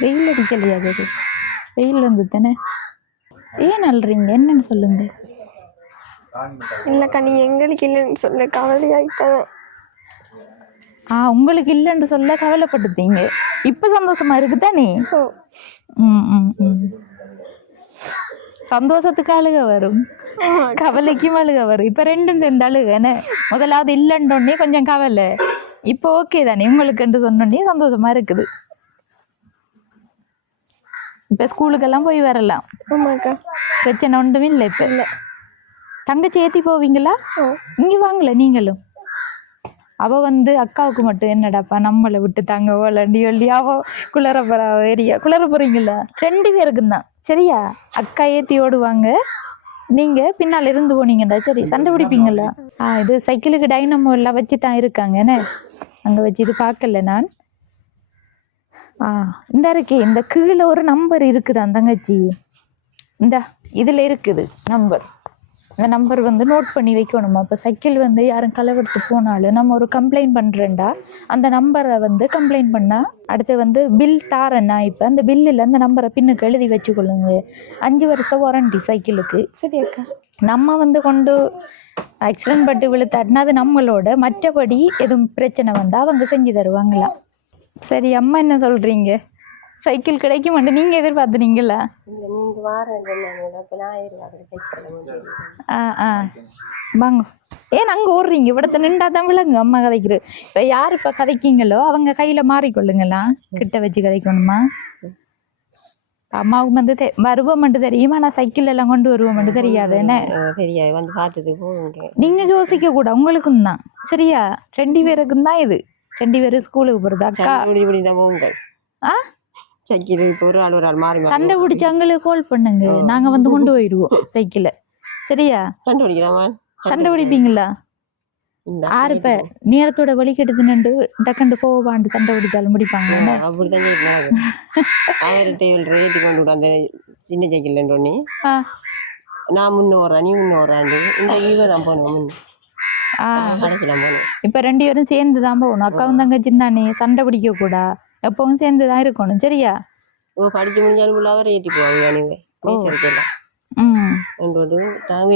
வெயில் அடிக்கலையா அது? வெயில் வந்து தானே. ஏன் அழுறீங்க? என்னன்னு சொல்லுங்க. இல்லைக்கா நீ எங்களுக்கு இல்லைன்னு சொல்ல கவலையாயிட்டேன். உங்களுக்கு இல்லைன்னு சொல்ல கவலைப்பட்டுட்டீங்க. இப்போ சந்தோஷமா இருக்கு தானே? ஓ சந்தோஷத்துக்கு அழுக வரும், கவலைக்கும் அழுக வரும். இப்போ ரெண்டும் சேர்ந்து அழுக என்ன? முதலாவது இல்லைன்னொடனே கொஞ்சம் கவலை, இப்போ ஓகே தானே உங்களுக்குன்னு சொன்னோடனே சந்தோஷமா இருக்குது. இப்போ ஸ்கூலுக்கெல்லாம் போய் வரலாம், ஆமாக்கா. பிரச்சனை ஒன்றும் இல்லை. இப்போ இல்லை. தங்கச்சி ஏற்றி போவீங்களா? இங்கே வாங்கல நீங்களும். அவள் வந்து அக்காவுக்கு மட்டும் என்னடாப்பா நம்மளை விட்டு தாங்க போலண்டி சொல்லி அவள் குளர போகிற ஏரியா. குளர போகிறீங்களா? 2 பேருக்கும் தான் சரியா? அக்கா ஏற்றி ஓடுவாங்க, நீங்கள் பின்னால் இருந்து போனீங்கடா. சரி, சண்டை பிடிப்பீங்களா? இது சைக்கிளுக்கு டைனமோ எல்லாம் வச்சு தான் இருக்காங்க என்ன? அங்கே வச்சு இது பார்க்கல நான். இந்த இருக்கே, இந்த கீழே ஒரு நம்பர் இருக்குதான் தங்கச்சி. இந்த இதில் இருக்குது நம்பர். இந்த நம்பர் வந்து நோட் பண்ணி வைக்கணுமா? இப்போ சைக்கிள் வந்து யாரும் களவெடுத்து போனாலும் நம்ம ஒரு கம்ப்ளைண்ட் பண்ணுறேன்டா, அந்த நம்பரை வந்து கம்ப்ளைண்ட் பண்ணால் அடுத்து வந்து பில் தாரேன்னா, இப்போ அந்த பில்லில் அந்த நம்பரை பின்னுக்கு எழுதி வச்சுக்கொள்ளுங்க. 5 வருஷம் வாரண்டி சைக்கிளுக்கு. சரி அக்கா, நம்ம வந்து கொண்டு ஆக்சிடென்ட் பட்டு விழுத்தாட்டினா அது நம்மளோட. மற்றபடி எதுவும் பிரச்சனை வந்தால் அவங்க செஞ்சு தருவாங்களா? சரி, அம்மா என்ன சொல்கிறீங்க? சைக்கிள் கிடைக்குமாண்டு நீங்கள் எதிர்பார்த்துனீங்களா? இல்லை நீங்கள் வாரம் அப்போ நான் வாங்க. ஏன் அங்கே ஓடுறீங்க? இവിടത്തെ நின்றா தான் விளங்கு அம்மா கதைக்கிறது. இப்போ யார் இப்போ கதைக்கிங்களோ அவங்க கையில் மாறிக்கொள்ளுங்களா, கிட்ட வச்சு கதைக்கணுமா? அம்மாவுக்கு வந்து வருவோம் மட்டும் தெரியுமா, நான் சைக்கிள் எல்லாம் கொண்டு வருவோம் மட்டும் தெரியாது என்ன? தெரியாது, வந்து பார்த்தது போங்க. நீங்கள் யோசிக்க கூட, உங்களுக்கும் தான் சரியா? 2 பேருக்கும் தான் இது. 2 பேரும் ஸ்கூலுக்கு போகிறது. அக்கா தான் போங்க. சைக்கிள் இப்போ ஒரு ஆள் மாறி சண்டை பிடிச்சி எங்களுக்கு கால் பண்ணுங்க, நாங்கள் வந்து கொண்டு போயிடுவோம் சைக்கிளை. சரியா? சண்டை பிடிக்கலாமா? சண்டை பிடிப்பீங்களா? யாரு இப்போ நேரத்தோட வழி கெடுத்து நின்று டக்குண்டு போவாண்டு சண்டை பிடிச்சாலும் முடிப்பாங்க. அப்படித்தான் அவர்கிட்ட ரேட்டு கொண்டு விட அந்த சின்ன சைக்கிள்ன்றோன்னே நான் முன்ன ஓடுறேன், நீ முன்ன ஓடுறாண்டு இந்த ஈவ தான் போனோம். கடைசிலாம் போனோம். இப்போ 2 பேரும் சேர்ந்து தான் போகணும். அக்காவும் தங்கச்சின்னு தானே, சண்டை பிடிக்க கூடா, எப்பவும் சேர்ந்து தான் இருக்கணும். சரியா? படிச்சு முடிஞ்சாலும் அவர் ஏற்றி போவாங்க.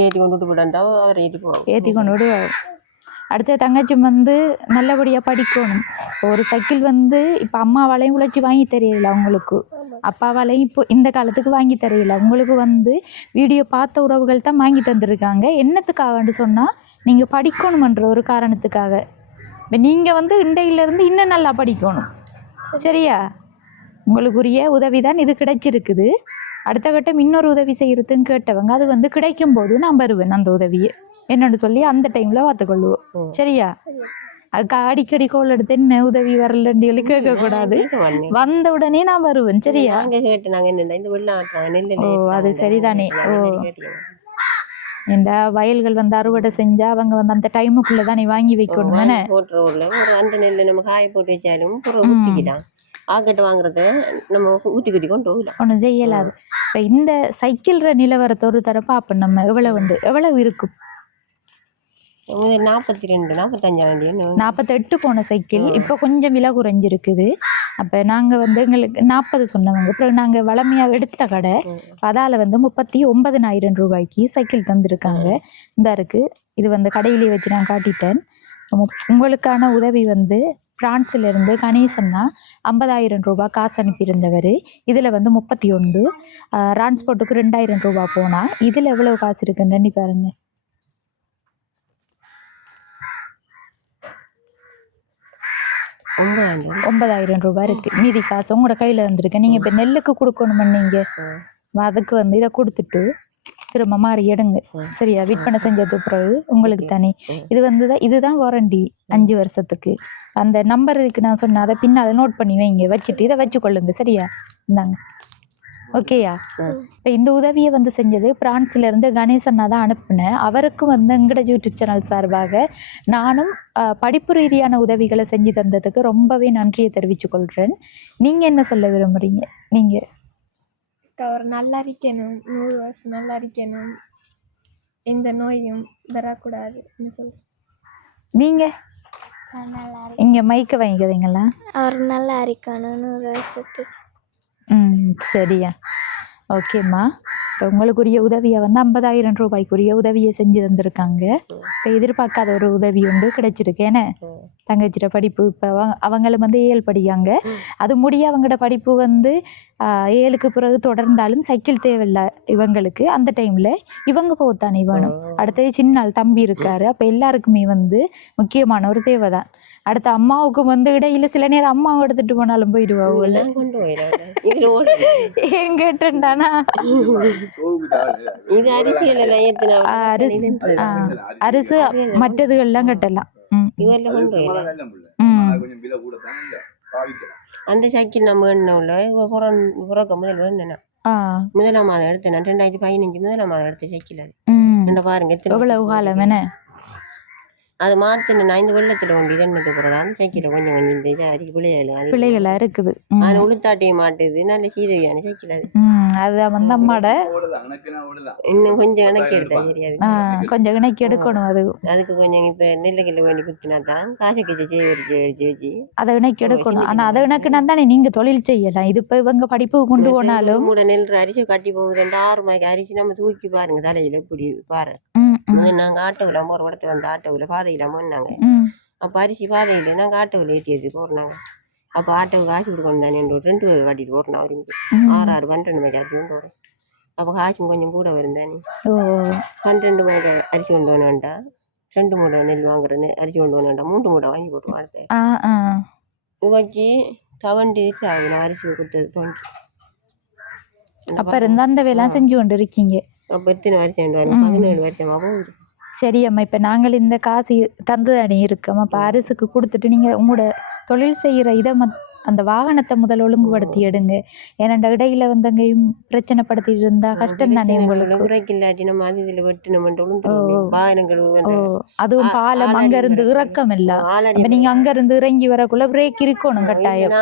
ஏற்றி கொண்டு விடாண்டா அவர் ஏற்றி கொண்டு விடுவாங்க. அடுத்த தங்கச்சி வந்து நல்லபடியாக படிக்கணும். ஒரு சைக்கிள் வந்து இப்போ அம்மாவாலையும் உழைச்சி வாங்கி தெரியல அவங்களுக்கு, அப்பாவாலையும் இப்போ இந்த காலத்துக்கு வாங்கி தெரியல. உங்களுக்கு வந்து வீடியோ பார்த்த உறவுகள் தான் வாங்கி தந்துருக்காங்க. என்னத்துக்காகன்னு சொன்னால் நீங்கள் படிக்கணுமன்ற ஒரு காரணத்துக்காக. இப்போ நீங்கள் வந்து இண்டையிலேருந்து இன்னும் நல்லா படிக்கணும். சரியா? உங்களுக்குரிய உதவி தான் இது கிடைச்சிருக்குது. அடுத்த கட்டம் இன்னொரு உதவி செய்கிறதுன்னு கேட்டவங்க அது வந்து கிடைக்கும் போது நான் வருவேன் அந்த உதவியை என்னன்னு சொல்லி அந்த டைமில் பார்த்துக்கொள்ளுவோம். சரியா? அதுக்கு அடிக்கடி கோல் எடுத்து என்ன உதவி வரலன்னு சொல்லி கேட்கக்கூடாது. வந்த உடனே நான் வருவேன். சரியா? அது சரிதானே. இந்த வயல்கள் வந்து அறுவடை செஞ்சா அவங்க வந்து அந்த டைமுக்குள்ள தான் நீ வாங்கி வைக்கணும். நம்ம காய போட்டு வச்சாலும் ஆக்கட்டு வாங்குறத நம்ம ஊற்றி குட்டி கொண்டு ஒன்றும் செய்யலாது. இப்போ இந்த சைக்கிள் நிலவரத்தை ஒரு தர பார்ப்போம் நம்ம எவ்வளவு இருக்கும். 42 48 போன சைக்கிள் இப்போ கொஞ்சம் விலை குறைஞ்சிருக்குது. அப்போ நாங்கள் வந்து எங்களுக்கு 40 சொன்னவங்க, அப்புறம் நாங்கள் வளமையாக எடுத்த கடை அதால் வந்து 39,000 ரூபாய்க்கு சைக்கிள் தந்துருக்காங்க. இந்த இருக்குது, இது வந்து கடையிலேயே வச்சு நான் காட்டிட்டேன். உங்களுக்கான உதவி வந்து பிரான்ஸ்லேருந்து கணேசன்னா 50,000 ரூபாய் காசு அனுப்பியிருந்தவர். இதில் வந்து 31, டிரான்ஸ்போர்ட்டுக்கு 2,000 ரூபாய் போனால் இதில் எவ்வளோ காசு இருக்குன்னு எண்ணி பாருங்கள். 9,000 ரூபாய் இருக்குது. மீதி காசு உங்களோட கையில் வந்துருக்கு. நீங்கள் இப்போ நெல்லுக்கு கொடுக்கணுமே, நீங்கள் அதுக்கு வந்து இதை கொடுத்துட்டு திரும்ப மாறி எடுங்க. சரியா? விற்பனை செஞ்சது பிறகு உங்களுக்கு தானே. இது வந்து இதுதான் வாரண்டி 5 வருஷத்துக்கு. அந்த நம்பர் இருக்குது நான் சொன்னேன், அதை பின்னால் நோட் பண்ணி வைங்க, வச்சுட்டு இதை வச்சுக்கொள்ளுங்க. சரியா? இந்தாங்க. ஓகேயா? இப்போ இந்த உதவியை வந்து செஞ்சது பிரான்ஸ்லேருந்து கணேசன்னா தான் அனுப்புனேன். அவருக்கு வந்து எங்களோட யூடியூப் சேனல் சார்பாக நானும் படிப்பு ரீதியான உதவிகளை செஞ்சு தந்ததுக்கு ரொம்பவே நன்றியை தெரிவித்துக்கொள்கிறேன். நீங்கள் என்ன சொல்ல விரும்புகிறீங்க? நீங்கள் அவர் நல்லா இருக்கணும், 100 வருஷம் நல்லா இருக்கணும், எந்த நோயும் வரக்கூடாதுன்னு சொல்கிறேன். நீங்கள் நல்லா இருக்கு. இங்கே மைக்க வாங்கிக்கிறீங்களா? அவர் நல்லா இருக்கணும் 100 வருஷத்துக்கு. சரியா, ஓகேம்மா. இப்போ உங்களுக்குரிய உதவியை வந்து 50,000 ரூபாய்க்குரிய உதவியை செஞ்சு தந்திருக்காங்க. இப்போ எதிர்பார்க்காத ஒரு உதவி ஒன்று கிடைச்சிருக்கு. ஏன்னா தங்கச்சிட படிப்பு இப்போ அவங்களும் வந்து 7 படிக்காங்க. அது முடிய அவங்களோட படிப்பு வந்து 7க்கு பிறகு தொடர்ந்தாலும் சைக்கிள் தேவையில்லை இவங்களுக்கு. அந்த டைமில் இவங்க போகத்தானே வேணும். அடுத்தது சின்ன தம்பி இருக்காரு. அப்போ எல்லாருக்குமே வந்து முக்கியமான ஒரு தேவை தான். அடுத்த அம்மாவுக்கு வந்து இடையில சில நேரம் அம்மாவை எடுத்துட்டு போனாலும் போயிடுவாங்க. கொண்டு போயிடாங்க ஏன் கேட்டுண்டானா இது அரசியல் அரிசி மற்றதுகள்லாம் கட்டலாம். இவரெல்லாம் கொண்டு போயிடலாம். அந்த சைக்கிள் நம்ம வேணும்ல புறக்க முதல் வேணும்னா முதலாம் மாதம் எடுத்தேன் நான் 2015 முதலாம் மாதம் எடுத்த சைக்கிள் அது. என்ன பாருங்க எவ்வளவு காலம் என்ன அது மாத்தின நான் இந்த வெள்ளத்துல கொண்டு இதன்னது போறதான் சைக்கிளை கொஞ்சம் கொஞ்சம் இந்த இது அரிக்கு பிள்ளைகளா இருக்குது. அது உளுத்தாட்டையும் மாட்டுது நல்ல சீரவியான சைக்கிள் அது. அதுதான் வந்து அம்மாட இன்னும் கொஞ்சம் இணக்கி எடுத்தா தெரியாது. கொஞ்சம் இணக்கி எடுக்கணும். அதுக்கு கொஞ்சம் இப்ப நெல்லுக்கிள்ள வேண்டி குத்தினா தான் காசு கிச்சு வச்சு அதை இணக்கி எடுக்கணும். ஆனா அதை இணக்குனா தானே நீங்க தொழில் செய்யலாம். இது இப்ப இவங்க படிப்பு கொண்டு போனாலும் மூட நெல் அரிசி கட்டி போகுது 6 மணிக்கு அரிசி நம்ம தூக்கி பாருங்க தலையில இப்படி பாரு. நாங்க ஆட்டோவில் போற இடத்துல வந்து ஆட்டோவில் பாதையில போனாங்க. அப்ப அரிசி பாதையில நாங்க ஆட்டோவில் ஏற்றியது போறாங்க. அப்ப ஆட்டோவுக்கு காசு கொடுக்கணும் தானே 2 வகை கட்டிட்டு போறோம். அவருக்கு 6 12 மணிக்கு அரிசி கொண்டு வரேன். அப்ப காசும் கொஞ்சம் கூட வரும் தானே. 12 மணிக்கு அரிசி கொண்டு வரணும்டா 2 மூடை நெல் வாங்குறேன்னு அரிசி கொண்டு வரணும்டா 3 மூடை வாங்கி போட்டு அடுத்த துவக்கி தவண்டு நான் அரிசி கொடுத்தது துவங்கி. அப்ப இருந்தா அந்த வேலை செஞ்சு கொண்டு இருக்கீங்க. அப்ப எத்தனை வருஷம் 17 வருஷமா போகுது. சரி அம்மா, இப்போ நாங்கள் இந்த காசு தந்து தானே இருக்கோம். அப்போ அரசுக்கு கொடுத்துட்டு நீங்கள் உங்களோட தொழில் செய்கிற இதை அந்த வாகனத்தை முதல் ஒழுங்குபடுத்தி எடுங்க. ஏன்னா இடையில வந்தங்கையும் பிரச்சனைப்படுத்திட்டு இருந்தா கஷ்டம் தானே உங்களுக்கு. அதுவும் பாலம் அங்க இருந்து இறக்கம் இல்ல. நீங்க அங்க இருந்து இறங்கி வரக்குள்ள பிரேக் இருக்கணும் கட்டாயம்.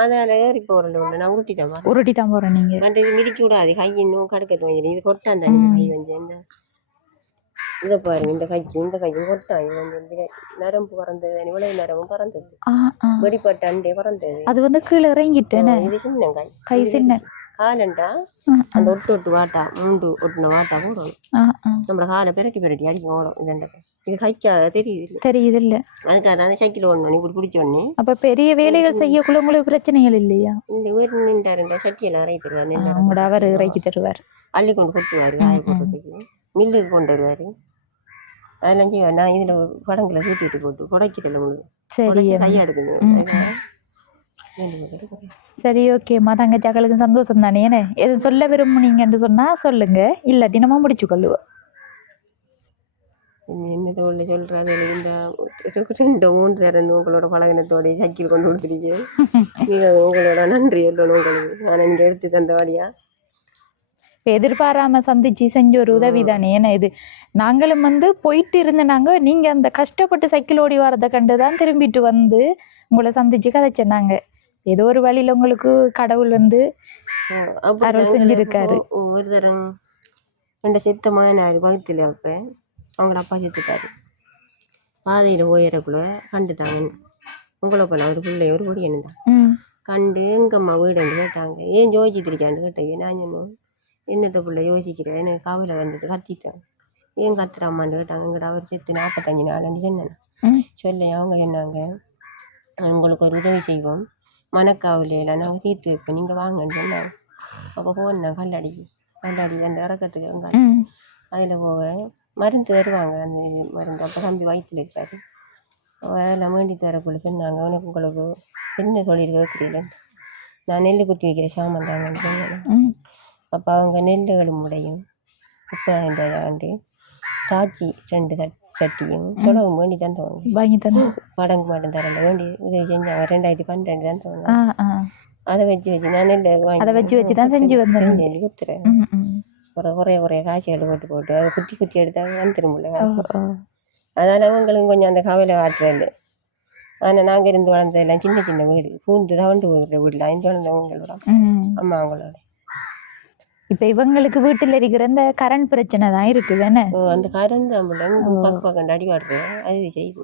உருட்டி தான் போறேன். நீங்க மிதிக்க கூடாது. கை இன்னும் கடுக்க இது கொட்டான் தானே கை வந்து இதை பாருங்க. இந்த கையும் கொட்டாங்க நரம்பு பறந்தது. இவ்வளவு நரம்பு பறந்தது வெடிப்பட்ட அண்டே பறந்தது. அது வந்து கீழே இறங்கிட்டேன். இது சின்ன கை சின்ன காலண்டா அந்த ஒட்டு வாட்டா 3 ஒட்டுன வாட்டா போடணும். நம்மள காலை பெரட்டி அடிக்க போடும். இதண்ட இது கைக்காக தெரியுது இல்ல. அதுக்காக தானே சைக்கிள் ஓடணும். இப்படி பிடிச்சோடனே அப்ப பெரிய வேலைகள் செய்யக்குள்ள உங்களுக்கு பிரச்சனைகள் இல்லையா? இந்த வீட்டு நின்றாரு இந்த சட்டியெல்லாம் இறக்கி தருவார். அவர் இறக்கி தருவார். அள்ளி கொண்டு கொட்டுவாரு. காய போடுறதுக்கு மில்லுக்கு கொண்டு வருவாரு. அதெல்லாம் செய்வார். நான் இதுல படங்களை கூட்டிட்டு போட்டு புடைக்கிறல முழு கையா எடுக்கணும். சரி ஓகேம்மா, தங்கச்சாக்களுக்கு சந்தோஷம் தானே. என்ன எதுவும் சொல்ல விரும்புனீங்கன்னு சொன்னா சொல்லுங்க, இல்ல தினமும் முடிச்சு கொள்ளுவோம். என்ன தோல்ல சொல்றாரு. இந்த 2-3 தரம் உங்களோட பழகினத்தோட சைக்கிள் கொண்டு கொடுத்துருக்கீங்க. நீங்க உங்களோட நன்றி சொல்லணும் உங்களுக்கு. நான் இங்க எடுத்து தந்தவாடியா எதிர்பாராம சந்திச்சு செஞ்ச ஒரு உதவி தானே. ஏன்னா இது நாங்களும் வந்து போயிட்டு இருந்தனாங்க. நீங்க அந்த கஷ்டப்பட்டு சைக்கிள் ஓடி வரதை கண்டுதான் திரும்பிட்டு வந்து உங்களை சந்திச்சு கதைச்சேன்னாங்க. ஏதோ ஒரு வழியில உங்களுக்கு கடவுள் வந்து அருள் செஞ்சிருக்காரு. ஒரு தரம் 2 செத்தமான பகுத்துல அப்ப அவங்களோட அப்பா செத்துட்டாரு. பாதையில போயிடக்குள்ள கண்டுட்டாங்க. உங்களை போல ஒரு பிள்ளை ஒரு பொடி என்னதான் கண்டு எங்கம்மா வீடு கேட்டாங்க. ஏன் யோசிச்சுட்டு இருக்கான்னு கேட்டேன். நான் சொன்னேன் என்னத்த பிள்ளை யோசிக்கிறேன். எனக்கு காவில வந்துட்டு கத்திட்டேன். ஏன் கத்துறாமான்னு கேட்டாங்க. எங்கடா அவர் செத்து 45 நாள்னு சொன்னேன். சொல்ல அவங்க சொன்னாங்க உங்களுக்கு ஒரு உதவி செய்வோம், மனக்காவில நாங்கள் தீர்த்து வைப்போம், நீங்கள் வாங்கன்னு சொன்னாங்க. அப்போ போனேன் கல்லாடி அந்த இறக்கத்துக்கு அதில் போக மருந்து தருவாங்க. அந்த மருந்து அப்போ தம்பி வயிற்றுல இருக்காரு. அதெல்லாம் வேண்டிட்டு வரக்குள்ள சொன்னாங்க உனக்கு உங்களுக்கு என்ன சொல்லியிருக்க வைக்கிறீங்கள. நான் நெல் குத்தி வைக்கிற சாமான் தாங்கன்னு சொன்னேன். அப்போ அவங்க நெல்லுகளும் முடையும் 30,000 ஆண்டு தாச்சி 2 சட்டியும் சொலவும் வேண்டி தான் தோணும். வாங்கி தந்து படங்கு மாட்டம் தரல வேண்டி உதவி செஞ்சாங்க. 2012 தான் தோணும். அதை வச்சு நான் நெல் வாங்கி அதை வச்சு தான் செஞ்சு வந்தேன் குத்துறேன். குறைய காய்ச்சிகள் போட்டு அதை குத்தி எடுத்தாங்க வந்துருமில்ல காசு. அதனால அவங்களும் கொஞ்சம் அந்த கவலை ஆட்டுறது. ஆனால் நாங்கள் இருந்து வளர்ந்ததெல்லாம் சின்ன வீடு பூண்டு தவண்டு போடுற வீடுல 5 வளர்ந்தவங்களோட அம்மா அவங்களோட. இப்போ இவங்களுக்கு வீட்டில் இருக்கிற அந்த கரண்ட் பிரச்சனை தான் இருக்குது. என்ன அந்த கரண்ட் பக்கம் அடி வாடுறேன் அது செய்யுது.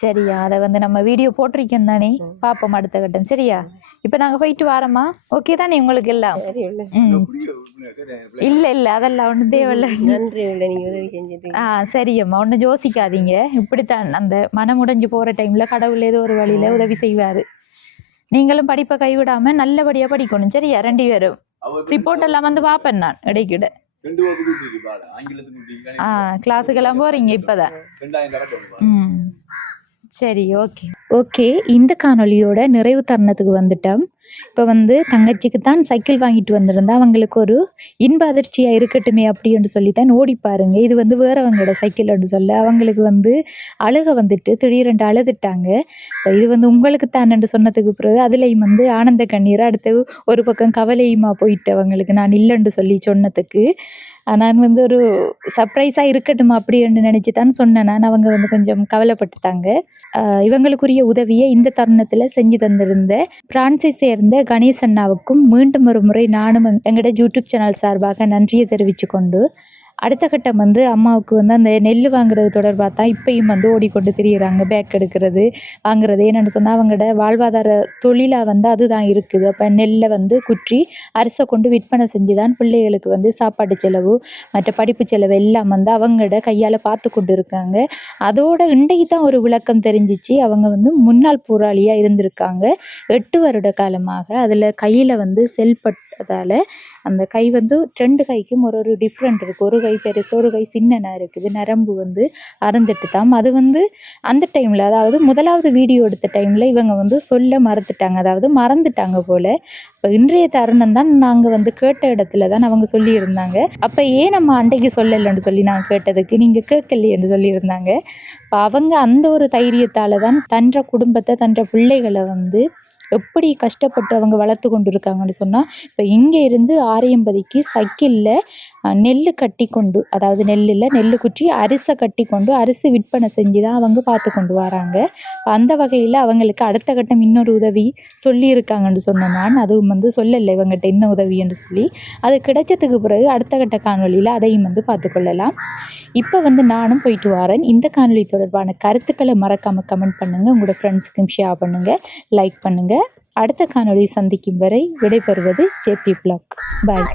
சரியா, அதை வந்து நம்ம வீடியோ போட்டிருக்கோம் தானே, பார்ப்போம் அடுத்த கட்டம். சரியா, இப்போ நாங்கள் போயிட்டு வரோமா? ஓகே தானே உங்களுக்கு எல்லாம்? சரி உள்ள. ம் இல்லை அதெல்லாம் ஒன்றும் தேவையில்ல. நன்றி உள்ள நீங்க உதவி செஞ்சது. சரியம்மா, ஒன்றும் யோசிக்காதீங்க. இப்படித்தான் அந்த மனம் உடைஞ்சு போகிற டைமில் கடவுள் ஏதோ ஒரு வழியில் உதவி செய்வார். நீங்களும் படிப்பை கைவிடாமல் நல்லபடியாக படிக்கணும். சரியா, 2 பேரும் ரிப்போர்ட் எல்லாம் வந்து பார்ப்பேன் நான் இடைக்கிட. கிளாஸுக்கெல்லாம் போகிறீங்க இப்போதான்? ம் சரி, ஓகே. இந்த காணொலியோட நிறைவு தருணத்துக்கு வந்துட்டோம். இப்போ வந்து தங்கச்சிக்கு தான் சைக்கிள் வாங்கிட்டு வந்திருந்தா அவங்களுக்கு ஒரு இன்ப அதிர்ச்சியாக இருக்கட்டுமே அப்படின்னு சொல்லி தான் ஓடி பாருங்க. இது வந்து வேறவங்களோட சைக்கிள்னு சொல்ல அவங்களுக்கு வந்து அழுக வந்துட்டு திடீரென்று அழுதுட்டாங்க. இப்போ இது வந்து உங்களுக்கு தானன்று சொன்னதுக்கு பிறகு அதுலேயும் வந்து ஆனந்த கண்ணீர், அடுத்து ஒரு பக்கம் கவலையுமா போயிட்டு அவங்களுக்கு நான் இல்லைன்னு சொல்லி சொன்னதுக்கு நான் வந்து ஒரு சர்ப்ரைஸாக இருக்கட்டும் அப்படின்னு நினச்சி தான் சொன்னேன் நான். அவங்க வந்து கொஞ்சம் கவலைப்பட்டுட்டாங்க. இவங்களுக்குரிய உதவியை இந்த தருணத்தில் செஞ்சு தந்திருந்த பிரான்ஸை சேர்ந்த கணேஷ் அண்ணாவுக்கும் மீண்டும் ஒரு முறை நானும் எங்களோட யூடியூப் சேனல் சார்பாக நன்றியை தெரிவித்து கொண்டு, அடுத்த கட்டம் வந்து அம்மாவுக்கு வந்து அந்த நெல் வாங்குறது தொடர்பாக தான் இப்பயும் வந்து ஓடிக்கொண்டு திரியிறாங்க. பேக் எடுக்கிறது வாங்குறது. என்னென்னு சொன்னால் அவங்களோட வாழ்வாதார தொழிலாக வந்து அதுதான் இருக்குது. அப்போ நெல்லை வந்து குற்றி அரிசை கொண்டு விற்பனை செஞ்சு தான் பிள்ளைகளுக்கு வந்து சாப்பாட்டு செலவு மற்ற படிப்பு செலவு எல்லாம் வந்து அவங்களோட கையால் பார்த்து கொண்டு இருக்காங்க. அதோட இன்றைக்கு தான் ஒரு விளக்கம் தெரிஞ்சிச்சு. அவங்க வந்து முன்னாள் போராளியாக இருந்திருக்காங்க 8 வருட காலமாக. அதில் கையில் வந்து செல்பட்டதால் அந்த கை வந்து 2 கைக்கும் ஒரு டிஃப்ரெண்ட் இருக்குது. ஒரு கை பெருசு, ஒரு கை சின்னனா இருக்குது. நரம்பு வந்து அறந்துட்டு தான். அது வந்து அந்த டைமில், அதாவது முதலாவது வீடியோ எடுத்த டைமில் இவங்க வந்து சொல்ல மறந்துட்டாங்க, அதாவது மறந்துட்டாங்க போல். இப்போ இன்றைய தருணம் தான் நாங்கள் வந்து கேட்ட இடத்துல தான் அவங்க சொல்லியிருந்தாங்க. அப்போ ஏன் நம்ம அன்றைக்கு சொல்லலைன்னு சொல்லி நான் கேட்டதுக்கு நீங்கள் கேட்கலையேன்னு சொல்லியிருந்தாங்க. இப்போ அவங்க அந்த ஒரு தைரியத்தால் தான் தன்ற குடும்பத்தை தன்ற பிள்ளைகளை வந்து எப்படி கஷ்டப்பட்டு அவங்க வளர்த்து கொண்டு இருக்காங்கன்னு சொன்னால், இப்போ இங்கே இருந்து ஆரியம்பதிக்கு சைக்கிளில் நெல் கட்டி கொண்டு, அதாவது நெல் குற்றி அரிசை கட்டி கொண்டு அரிசி விற்பனை செஞ்சு தான் அவங்க பார்த்து கொண்டு வராங்க. அந்த வகையில் அவங்களுக்கு அடுத்த கட்டம் இன்னொரு உதவி சொல்லியிருக்காங்கன்னு சொன்னேன் நான். அதுவும் வந்து சொல்லலை இவங்ககிட்ட என்ன உதவி என்று சொல்லி. அது கிடைச்சதுக்கு பிறகு அடுத்த கட்ட காணொலியில் அதையும் வந்து பார்த்துக்கொள்ளலாம். இப்போ வந்து நானும் போயிட்டு வரேன். இந்த காணொலி தொடர்பான கருத்துக்களை மறக்காமல் கமெண்ட் பண்ணுங்கள். உங்களோட ஃப்ரெண்ட்ஸுக்கும் ஷேர் பண்ணுங்கள், லைக் பண்ணுங்கள். அடுத்த காணொலி சந்திக்கும் வரை விடைபெறுவது ஜேபி பிளாக். பாய்.